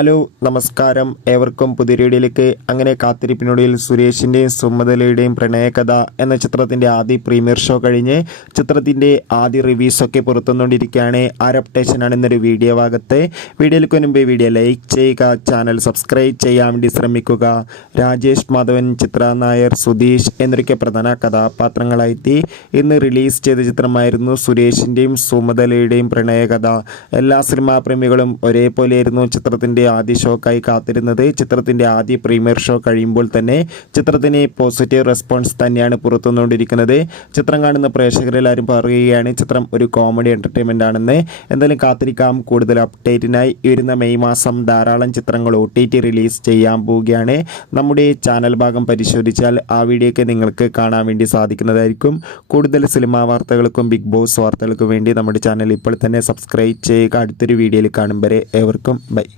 Hello നമസ്കാരം, ഏവർക്കും പുതിയ വീഡിയോയിലേക്ക്. അങ്ങനെ കാത്തിരിപ്പിനൊടുവിൽ സുരേഷിൻ്റെയും സുമതലയുടെയും പ്രണയകഥ എന്ന ചിത്രത്തിൻ്റെ ആദ്യ പ്രീമിയർ ഷോ കഴിഞ്ഞ് ചിത്രത്തിൻ്റെ ആദ്യ റിവ്യൂസൊക്കെ പുറത്തുകൊണ്ടിരിക്കുകയാണ്. അപ്ഡേഷനാണ് ഇന്നൊരു വീഡിയോ ഭാഗത്ത്. വീഡിയോയിലേക്ക് മുൻപ് വീഡിയോ ലൈക്ക് ചെയ്യുക, ചാനൽ സബ്സ്ക്രൈബ് ചെയ്യാൻ വേണ്ടി ശ്രമിക്കുക. രാജേഷ് മാധവൻ, ചിത്ര നായർ, സുധീഷ് എന്നൊക്കെ പ്രധാന കഥാപാത്രങ്ങളായി ഇന്ന് റിലീസ് ചെയ്ത ചിത്രമായിരുന്നു സുരേഷിൻ്റെയും സുമതലയുടെയും പ്രണയകഥ. എല്ലാ സിനിമാ പ്രേമികളും ഒരേപോലെയായിരുന്നു ചിത്രത്തിൻ്റെ ആദ്യ ഷോക്കായി കാത്തിരുന്നത്. ചിത്രത്തിൻ്റെ ആദ്യ പ്രീമിയർ ഷോ കഴിയുമ്പോൾ തന്നെ ചിത്രത്തിന് പോസിറ്റീവ് റെസ്പോൺസ് തന്നെയാണ് പുറത്തുവന്നുകൊണ്ടിരിക്കുന്നത്. ചിത്രം കാണുന്ന പ്രേക്ഷകരെല്ലാവരും പറയുകയാണ് ചിത്രം ഒരു കോമഡി എൻ്റർടൈൻമെൻ്റ് ആണെന്ന്. എന്തായാലും കാത്തിരിക്കാം. കൂടുതൽ അപ്ഡേറ്റിനായി വരുന്ന മെയ് മാസം ധാരാളം ചിത്രങ്ങൾ OTT റിലീസ് ചെയ്യാൻ പോവുകയാണ്. നമ്മുടെ ചാനൽ ഭാഗം പരിശോധിച്ചാൽ ആ വീഡിയോയ്ക്ക് നിങ്ങൾക്ക് കാണാൻ വേണ്ടി സാധിക്കുന്നതായിരിക്കും. കൂടുതൽ സിനിമാ വാർത്തകൾക്കും ബിഗ് ബോസ് വാർത്തകൾക്കും വേണ്ടി നമ്മുടെ ചാനൽ ഇപ്പോൾ തന്നെ സബ്സ്ക്രൈബ് ചെയ്യുക. അടുത്തൊരു വീഡിയോയിൽ കാണും വരെ ഏവർക്കും ബൈ.